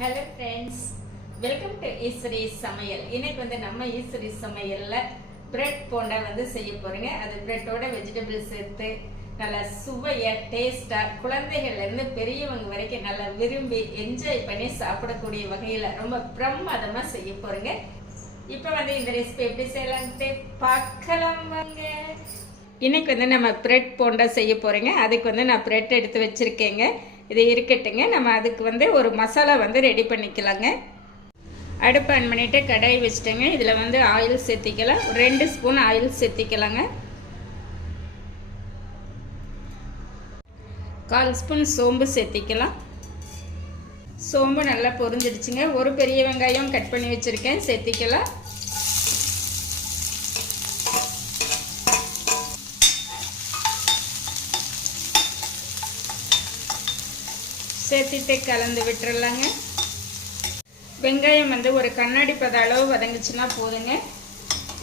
Hello friends welcome to Eswari Samayal. இன்னைக்கு வந்து நம்ம ஈஸ்வரி சமையலில் பிரெட் போண்டா வந்து செய்ய போகிறேங்க அது பிரெட்டோட வெஜிடபிள் சேர்த்து நல்லா சுவையாக டேஸ்ட்டாக குழந்தைகள்லேருந்து பெரியவங்க வரைக்கும் நல்லா விரும்பி என்ஜாய் பண்ணி சாப்பிடக்கூடிய வகையில் ரொம்ப பிரமாதமாக செய்ய போகிறேங்க இப்போ வந்து இந்த ரெசிபி எப்படி செய்யலான்ட்டு பார்க்கலாம் வாங்க. இன்னைக்கு வந்து நம்ம பிரெட் போண்டா செய்ய போகிறேங்க அதுக்கு வந்து நான் பிரெட் எடுத்து வச்சுருக்கேங்க. இது இருக்கட்டுங்க. நம்ம அதுக்கு வந்து ஒரு மசாலா வந்து ரெடி பண்ணிக்கலாங்க. அடுப்பு ஆன் பண்ணிவிட்டு கடாய் வச்சுட்டேங்க. இதில் வந்து ஆயில் சேர்த்திக்கலாம். ரெண்டு ஸ்பூன் ஆயில் சேர்த்திக்கலாங்க. கால் ஸ்பூன் சோம்பு சேர்த்திக்கலாம். சோம்பு நல்லா பொரிஞ்சிடுச்சுங்க. ஒரு பெரிய வெங்காயம் கட் பண்ணி வச்சுருக்கேன். சேர்த்திக்கலாம். சேர்த்துட்டு கலந்து விட்டுறலாங்க. வெங்காயம் வந்து ஒரு கண்ணாடி பத அளவு வதங்குச்சுன்னா போதுங்க.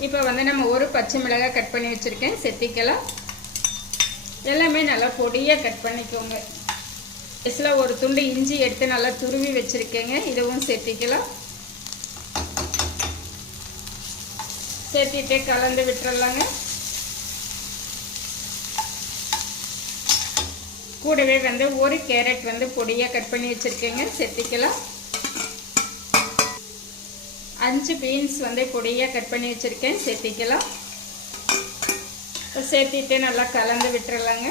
இப்போ வந்து நம்ம ஒரு பச்சை மிளகாய் கட் பண்ணி வச்சுருக்கேன். செத்திக்கலாம் எல்லாமே நல்லா பொடியாக கட் பண்ணிக்கோங்க. இதில் ஒரு துண்டு இஞ்சி எடுத்து நல்லா துருவி வச்சுருக்கேங்க. இதுவும் சேர்த்திக்கலாம். சேர்த்திட்டு கலந்து விட்டுறலாங்க. கூடவே வந்து ஒரு கேரட் வந்து பொடியாக கட் பண்ணி வச்சுருக்கேங்க. செத்திக்கலாம். அஞ்சு பீன்ஸ் வந்து பொடியாக கட் பண்ணி வச்சுருக்கேன். சேர்த்திக்கலாம் சேர்த்திட்டு நல்லா கலந்து விட்டுறலாங்க.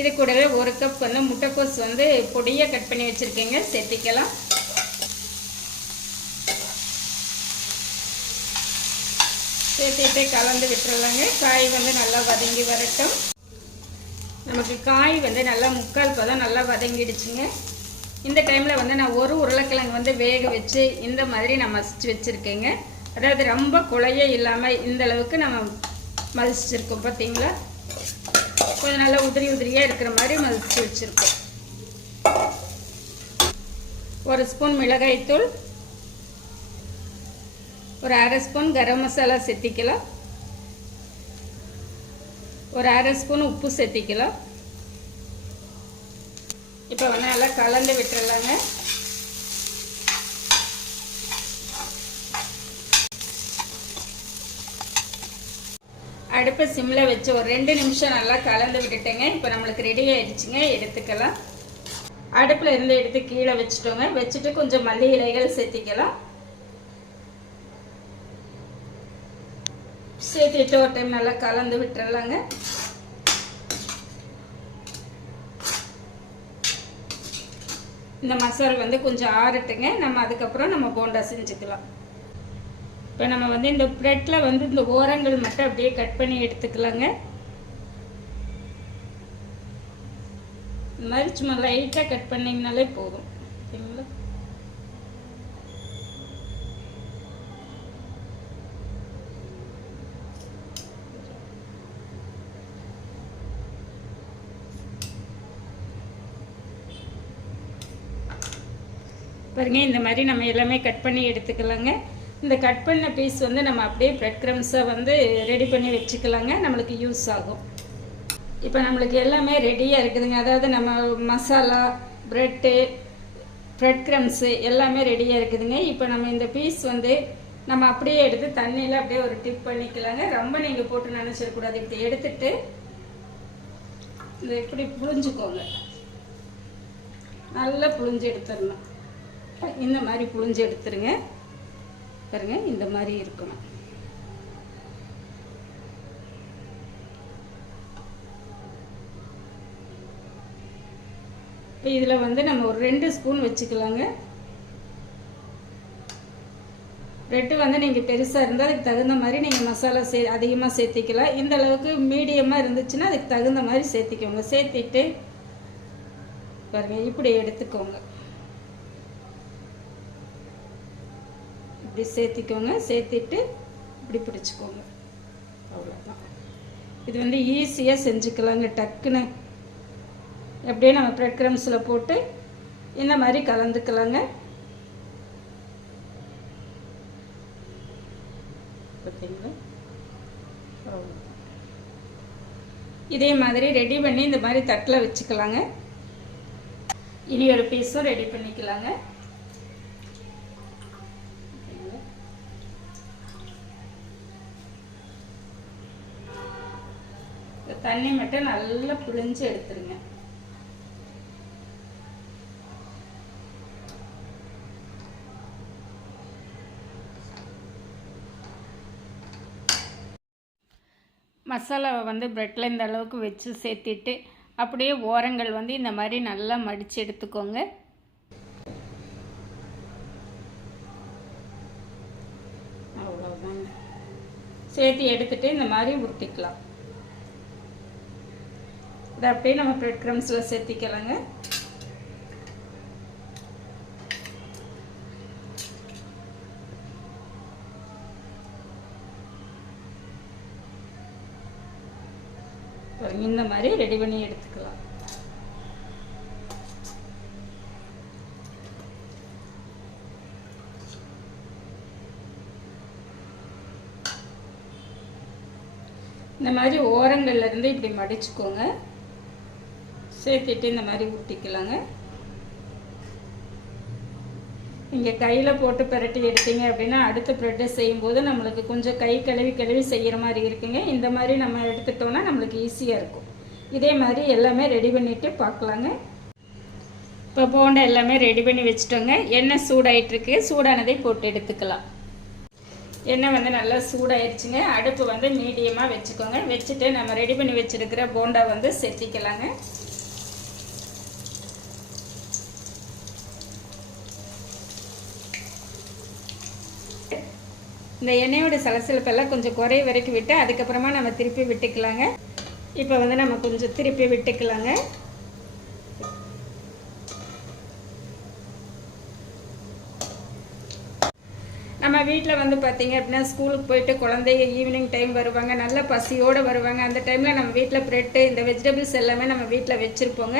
இது கூடவே ஒரு கப் வந்து முட்டைக்கோஸ் வந்து பொடியாக கட் பண்ணி வச்சுருக்கேங்க. சேர்த்திக்கலாம் அப்படியே கலந்து விட்டுறலாங்க. காய் வந்து நல்லா வதங்கி வரட்டும். நமக்கு காய் வந்து நல்லா முக்கால் பதம் நல்லா வதங்கிடுச்சுங்க. இந்த டைமில் வந்து நான் ஒரு உருளைக்கிழங்கு வந்து வேக வச்சு இந்த மாதிரி நான் மசிச்சு வச்சுருக்கேங்க. அதாவது ரொம்ப குழைய இல்லாமல் இந்த அளவுக்கு நம்ம மதிச்சிருக்கோம் பார்த்தீங்களா கொஞ்சம் நல்லா உதிரி உதிரியாக இருக்கிற மாதிரி மதிச்சு வச்சுருக்கோம். ஒரு ஸ்பூன் மிளகாய்த்தூள் ஒரு அரை ஸ்பூன் கரம் மசாலா சேர்த்திக்கலாம். ஒரு அரை ஸ்பூன் உப்பு சேர்த்திக்கலாம். இப்போ வந்து நல்லா கலந்து விட்டுறலாங்க. அடுப்பை சிம்மில் வச்சு ஒரு ரெண்டு நிமிஷம் நல்லா கலந்து விட்டுட்டேங்க. இப்போ நம்மளுக்கு ரெடி ஆயிடுச்சுங்க. எடுத்துக்கலாம். அடுப்பில் இருந்து எடுத்து கீழே வச்சுட்டோங்க. வச்சுட்டு கொஞ்சம் மல்லி இலைகள் சேர்த்திக்கலாம். சேர்த்துட்டு ஒரு டைம் நல்லா கலந்து விட்டுறலாங்க. இந்த மசால் வந்து கொஞ்சம் ஆறட்டுங்க. நம்ம அதுக்கப்புறம் நம்ம போண்டா செஞ்சுக்கலாம். இப்போ நம்ம வந்து இந்த ப்ரெட்டில் வந்து இந்த ஓரங்கள் மட்டும் அப்படியே கட் பண்ணி எடுத்துக்கலாங்க. இந்த மாதிரி சும்மா லைட்டாக கட் பண்ணிங்கனாலே போதும். சரிங்களா? பாருங்க இந்த மாதிரி நம்ம எல்லாமே கட் பண்ணி எடுத்துக்கலாங்க. இந்த கட் பண்ண பீஸ் வந்து நம்ம அப்படியே ப்ரெட் க்ரம்ஸை வந்து ரெடி பண்ணி வச்சுக்கலாங்க. நம்மளுக்கு யூஸ் ஆகும். இப்போ நம்மளுக்கு எல்லாமே ரெடியாக இருக்குதுங்க. அதாவது நம்ம மசாலா ப்ரெட்டு ப்ரெட் க்ரம்ஸு எல்லாமே ரெடியாக இருக்குதுங்க. இப்போ நம்ம இந்த பீஸ் வந்து நம்ம அப்படியே எடுத்து தண்ணியில் அப்படியே ஒரு டிப் பண்ணிக்கலாங்க. ரொம்ப நீங்கள் போட்டு நினச்சிடக்கூடாது. இப்படி எடுத்துட்டு இதை இப்படி புழிஞ்சுக்கோங்க. நல்லா புழிஞ்சு எடுத்துடணும். இந்த மாதிரி புழிஞ்சு எடுத்துருங்க. பாருங்க இந்த மாதிரி இருக்கணும். இப்போ இதில் வந்து நம்ம ஒரு ரெண்டு ஸ்பூன் வச்சுக்கலாங்க. ரெட்டு வந்து நீங்கள் பெருசாக இருந்தால் அதுக்கு தகுந்த மாதிரி நீங்கள் மசாலா சே அதிகமாக சேர்த்திக்கலாம். இந்த அளவுக்கு மீடியமாக இருந்துச்சுன்னா அதுக்கு தகுந்த மாதிரி சேர்த்திக்கோங்க. சேர்த்திட்டு பாருங்கள் இப்படி எடுத்துக்கோங்க. இப்படி சேர்த்திக்கோங்க சேர்த்திட்டு இப்படி பிடிச்சிக்கோங்க. அவ்வளோதான் இது வந்து ஈஸியாக செஞ்சுக்கலாங்க டக்குன்னு. எப்படியே நம்ம ப்ரெட் க்ரம்ஸில் போட்டு இந்த மாதிரி கலந்துக்கலாங்க. பார்த்தீங்களா? இதே மாதிரி ரெடி பண்ணி இந்த மாதிரி தட்டில் வச்சுக்கலாங்க. இனி ஒரு பீஸும் ரெடி பண்ணிக்கலாங்க இந்த தண்ணி மட்டும் நல்லா புழிஞ்சு எடுத்துருங்க. மசாலாவை வந்து ப்ரெட்டில் இந்த அளவுக்கு வச்சு சேர்த்திட்டு அப்படியே ஓரங்கள் வந்து இந்த மாதிரி நல்லா மடித்து எடுத்துக்கோங்க. அவ்வளோதாங்க சேர்த்து எடுத்துகிட்டு இந்த மாதிரி உருட்டிக்கலாம். இதை அப்படியே நம்ம ப்ரெட் க்ரம்ஸில் சேர்த்திக்கலாங்க இந்த மாதிரி ரெடி பண்ணி எடுத்துக்கலாம். இந்த மாதிரி ஓரங்கள்ல இருந்து இப்படி மடிச்சுக்கோங்க. சேர்த்துட்டு இந்த மாதிரி ஊட்டிக்கலாங்க. நீங்கள் கையில் போட்டு பிரட்டி எடுத்தீங்க அப்படின்னா அடுத்த ப்ரெட்டை செய்யும்போது நம்மளுக்கு கொஞ்சம் கை கழுவி கழுவி செய்கிற மாதிரி இருக்குங்க. இந்த மாதிரி நம்ம எடுத்துட்டோம்னா நம்மளுக்கு ஈஸியாக இருக்கும். இதே மாதிரி எல்லாமே ரெடி பண்ணிவிட்டு பார்க்கலாங்க. இப்போ போண்டா எல்லாமே ரெடி பண்ணி வச்சுட்டோங்க. எண்ணெய் சூடாயிட்ருக்கு சூடானதை போட்டு எடுத்துக்கலாம். எண்ணெய் வந்து நல்லா சூடாயிருச்சுங்க. அடுப்பு வந்து மீடியமாக வச்சுக்கோங்க. வச்சுட்டு நம்ம ரெடி பண்ணி வச்சுருக்கிற போண்டா வந்து செத்திக்கலாங்க. இந்த எண்ணெயோட சலசலப்பெல்லாம் கொஞ்சம் குறைய வரைக்கும் விட்டு அதுக்கப்புறமா நம்ம திருப்பி விட்டுக்கலாங்க. இப்போ வந்து நம்ம கொஞ்சம் திருப்பி விட்டுக்கலாங்க. நம்ம வீட்டில் வந்து பார்த்தீங்க அப்படின்னா ஸ்கூலுக்கு போயிட்டு குழந்தைங்க ஈவினிங் டைம் வருவாங்க. நல்ல பசியோடு வருவாங்க. அந்த டைமில் நம்ம வீட்டில் ப்ரெட்டு இந்த வெஜிடபிள்ஸ் எல்லாமே நம்ம வீட்டில் வச்சுருப்போங்க.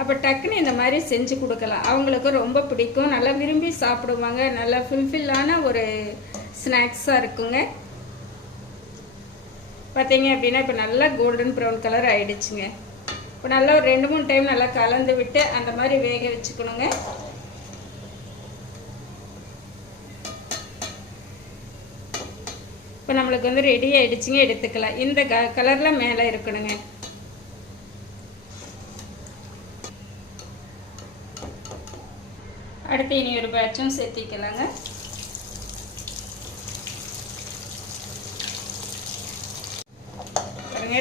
அப்போ டக்குன்னு இந்த மாதிரி செஞ்சு கொடுக்கலாம். அவங்களுக்கு ரொம்ப பிடிக்கும். நல்லா விரும்பி சாப்பிடுவாங்க. நல்லா ஃபுல்ஃபில்லான ஒரு ஸ்நாக்ஸாக இருக்குங்க. பார்த்தீங்க அப்படின்னா இப்போ நல்லா கோல்டன் ப்ரௌன் கலர் ஆயிடுச்சுங்க. இப்போ நல்லா ஒரு ரெண்டு மூணு டைம் நல்லா கலந்து விட்டு அந்த மாதிரி வேக வச்சுக்கணுங்க. இப்போ நம்மளுக்கு வந்து ரெடி ஆகிடுச்சிங்க எடுத்துக்கலாம். இந்த க கலரில் மேலே இருக்கணுங்க. அடுத்து இனி ஒரு பேட்சும் சேர்த்திக்கலாங்க.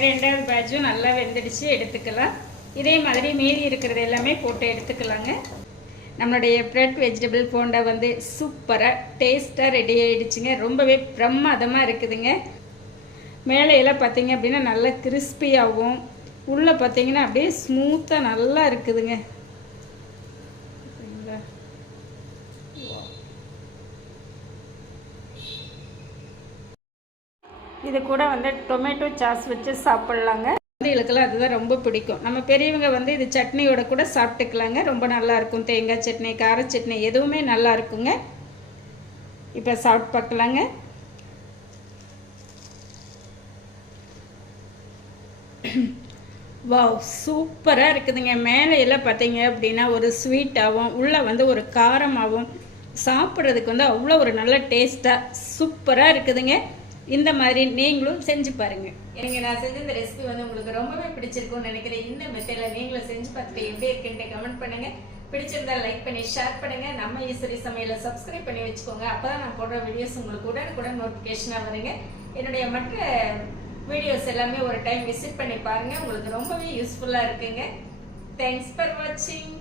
ரெண்டாவது பேட்சும் நல்லா வெந்துடுச்சு எடுத்துக்கலாம். இதே மாதிரி மீதி இருக்கிறது எல்லாமே போட்டு எடுத்துக்கலாங்க. நம்மளுடைய ப்ரெட் வெஜிடபிள் போண்டா வந்து சூப்பராக டேஸ்ட்டாக ரெடி ஆகிடுச்சுங்க ரொம்பவே பிரமாதமாக இருக்குதுங்க. மேலையெல்லாம் பார்த்திங்க பார்த்தீங்க அப்படின்னா நல்லா கிறிஸ்பியாகவும் உள்ளே பார்த்தீங்கன்னா அப்படியே ஸ்மூத்தாக நல்லா இருக்குதுங்க சரிங்களா? இது கூட வந்து டொமேட்டோ சாஸ் வச்சு சாப்பிட்லாங்க. குழந்தைகளுக்கெல்லாம் அதுதான் ரொம்ப பிடிக்கும். நம்ம பெரியவங்க வந்து இது சட்னியோட கூட சாப்பிட்டுக்கலாங்க. ரொம்ப நல்லா இருக்கும். தேங்காய் சட்னி கார சட்னி எதுவுமே நல்லா இருக்குங்க. இப்போ சாப்பிட்டு பார்க்கலாங்க. வாவ் சூப்பராக இருக்குதுங்க. மேலே எல்லாம் பார்த்தீங்க அப்படின்னா ஒரு ஸ்வீட்டாகவும் உள்ளே வந்து ஒரு காரமாகவும் சாப்பிட்றதுக்கு வந்து அவ்வளோ ஒரு நல்ல டேஸ்ட்டாக சூப்பராக இருக்குதுங்க. இந்த மாதிரி நீங்களும் செஞ்சு பாருங்க. எனக்கு நான் செஞ்ச இந்த ரெசிபி வந்து உங்களுக்கு ரொம்பவே பிடிச்சிருக்கும்னு நினைக்கிறேன். இந்த மெத்தடில் நீங்களும் செஞ்சு பார்த்துட்டு எப்படி இருக்குன்ட்டு கமெண்ட் பண்ணுங்க. பிடிச்சிருந்தா லைக் பண்ணி ஷேர் பண்ணுங்க. நம்ம ஈஸ்வரி சமையலை சப்ஸ்கிரைப் பண்ணி வச்சுக்கோங்க. அப்பதான் நான் போடுற வீடியோஸ் உங்களுக்கு உடனுக்குடன் நோட்டிஃபிகேஷனாக வருங்க. என்னுடைய மற்ற வீடியோஸ் எல்லாமே ஒரு டைம் விசிட் பண்ணி பாருங்க. உங்களுக்கு ரொம்பவே யூஸ்ஃபுல்லாக இருக்குங்க. தேங்க்ஸ் ஃபார் வாட்சிங்